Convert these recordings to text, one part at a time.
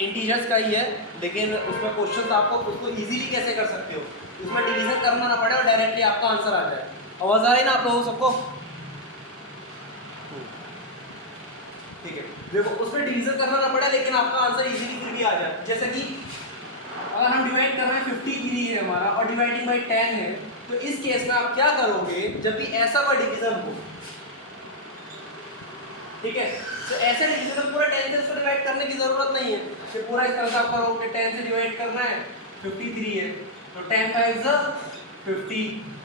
Integers का ही है, लेकिन उसमें क्वेश्चन आपको उसको इजीली कैसे कर सकते हो, उसमें डिवीजन करना ना पड़े और डायरेक्टली आपका आंसर आ जाए। आवाज आ रही ना आप लोगों सबको? ठीक है, देखो उसमें डिवीजन करना ना पड़े लेकिन आपका आंसर इजीली फिर भी आ जाए। जैसे कि अगर हम डिवाइड कर रहे हैं 53 है हमारा और डिवाइडिंग बाई 10 है, तो इस केस में आप क्या करोगे, जब भी ऐसा कोई डिवीजन हो, ठीक है, तो ऐसे डिवीजन में पूरा 10 से इसको डिवाइड करने की जरूरत नहीं है, कि पूरा इस तरह से आप करोगे 10 से डिवाइड करना है, 53 है तो 10 5 50,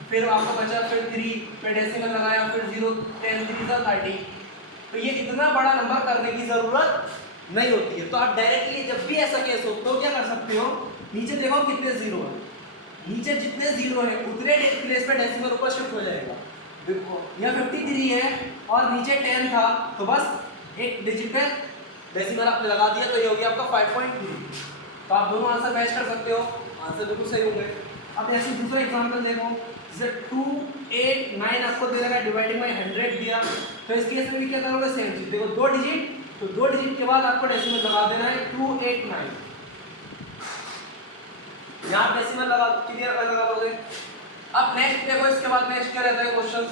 फिर आपको बचा फिर 3 पे डेसिमल लगाया, फिर 0 10 3 30। तो ये इतना बड़ा नंबर करने की जरूरत नहीं होती है। तो आप डायरेक्टली जब भी ऐसा केस हो तो क्या कर सकते हो, नीचे देखो कितने जीरो है, नीचे जितने जीरो है उतने प्लेस पे डेसिमल ऊपर शिफ्ट हो जाएगा। देखो यह 53 है और नीचे 10 था, तो बस एक डिजिट पे डेसिमल आपने लगा दिया, तो ये हो गया आपका 5.3। तो आप दोनों आंसर मैच कर सकते हो, आंसर बिल्कुल सही होंगे। अब ऐसे दूसरा एग्जांपल देखो, जैसे 289 आपको दे रखा है, डिवाइडिंग बाय 100 दिया, तो इस केस में भी क्या करोगे, सेम चीज। देखो दो डिजिट, तो दो डिजिट के बाद आपको डेसिमल लगा देना है 289, यहाँ डेसिमल लगा क्लियर लगा दोगे। अब नेक्स्ट देखो, इसके बाद नेक्स्ट क्या रहता है क्वेश्चन,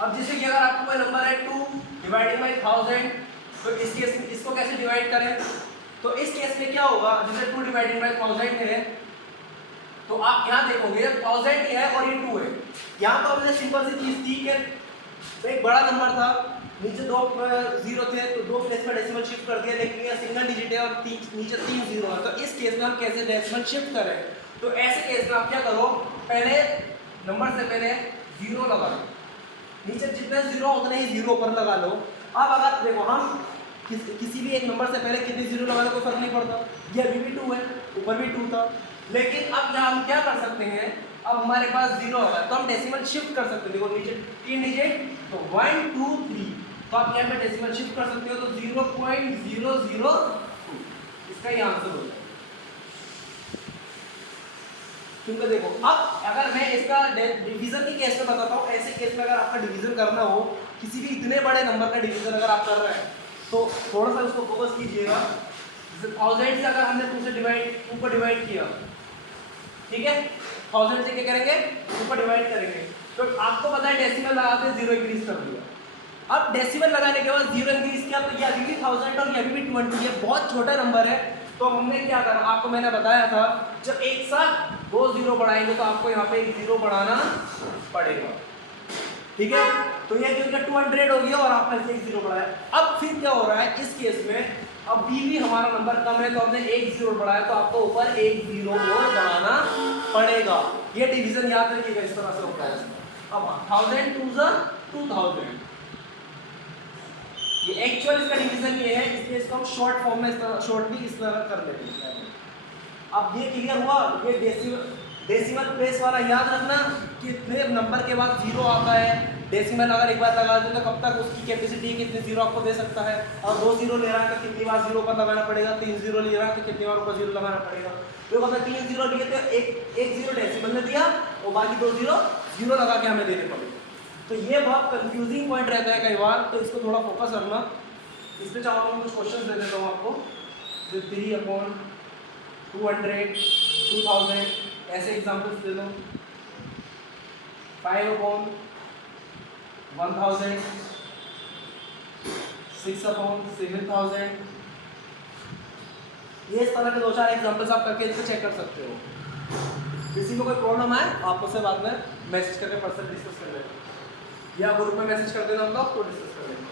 अब जैसे कि अगर आपको कोई नंबर है 2 डिवाइडिंग बाय 1000, तो इस केस में इसको कैसे डिवाइड करें, तो इस केस में क्या होगा, जैसे 2 डिवाइडिंग बाय 1000 है, तो आप यहाँ देखोगे 1000 है और ये 2 है, यहाँ तो हमने सिंपल सी चीज थी कि एक बड़ा नंबर था, नीचे दो जीरो थे तो दो प्लेस पर डेसिमल शिफ्ट कर दिया, लेकिन ये सिंगल डिजिट है और नीचे 3 जीरो है, तो इस केस में हम कैसे डेसिमल शिफ्ट करें। तो ऐसे केस में आप क्या करो, पहले नंबर से पहले जीरो लगा लो, नीचे जितने जीरो उतने ही जीरो पर लगा लो। अब अगर देखो हम किसी भी एक नंबर से पहले कितने जीरो लगा लो कोई फर्क नहीं पड़ता, ये अभी भी 2 है, ऊपर भी 2 था, लेकिन अब यहाँ हम क्या कर सकते हैं, अब हमारे पास जीरो होगा तो हम डेसिमल शिफ्ट कर सकते हैं। देखो नीचे 3 डिजिट तो 1 2 3, तो आप यहाँ पे डेसिमल शिफ्ट कर सकते हो, तो 0.002 इसका ही आंसर होगा। क्योंकि देखो अब अगर मैं इसका डिवीजन की केस में बताता हूँ, ऐसे केस में अगर आपका डिवीजन करना हो, किसी भी इतने बड़े नंबर का डिवीजन अगर आप कर रहे हैं, तो थोड़ा सा उसको फोकस कीजिएगा। जैसे 1000 से अगर हमने 2 को डिवाइड किया, ठीक है, 1000 से क्या करेंगे, 2 को डिवाइड करेंगे, तो आपको पता है डेसिमल लगाते 0 इंक्रीज कर दिया। अब डेसिमल लगाने के बाद 0 इंक्रीज किया, तो ये अभी भी 1000 और ये अभी भी 20, ये बहुत छोटा नंबर है, तो हमने क्या करा, आपको मैंने बताया था जब एक साथ 2 जीरो बढ़ाएंगे तो आपको यहाँ पे एक जीरो बढ़ाना पड़ेगा, ठीक है। तो ये क्योंकि 200 हो गया और आपने से एक जीरो बढ़ाया। अब फिर क्या हो रहा है इस केस में, अब भी हमारा नंबर कम है तो हमने एक जीरो बढ़ाया, तो आपको ऊपर एक जीरो और बढ़ाना पड़ेगा। ये डिवीजन याद रखिएगा, इस तरह से होता है। अब 1000 2 2000, ये एक्चुअल इसका डिवीजन ये है, इसलिए इसको हम शॉर्ट फॉर्म में शॉर्टली इस तरह कर लेते हैं। अब ये क्लियर हुआ, ये डेसिमल प्लेस वाला याद रखना, कितने नंबर के बाद जीरो आता है, डेसिमल अगर एक बार लगा दो तो कब तक उसकी कैपेसिटी कितने जीरो आपको दे सकता है, और 2 जीरो ले रहा है तो कितनी बार जीरो पर लगाना पड़ेगा, 3 जीरो ले रहा है तो कितनी बार ऊपर जीरो लगाना पड़ेगा। तो अगर 3 जीरो लिए तो एक जीरो डेसिमल ने दिया और बाकी 2 जीरो लगा के हमें देने पड़ेगा। तो ये बहुत कंफ्यूजिंग पॉइंट रहता है कई बार, तो इसको थोड़ा फोकस रखना। इसमें चाहो मैं कुछ क्वेश्चन दे देता हूँ आपको, 3/200 2000 ऐसे एग्जाम्पल्स दे दो, 5/1000 6/7000, ये इस तरह के 2-4 एग्जाम्पल्स आप करके इसको चेक कर सकते हो। किसी को कोई प्रॉब्लम आए आप मुझसे बाद में मैसेज करके पर्सनल डिस्कस कर लेना, या ग्रुप में मैसेज कर देना, हम लोग तो डिस्कस कर लेंगे।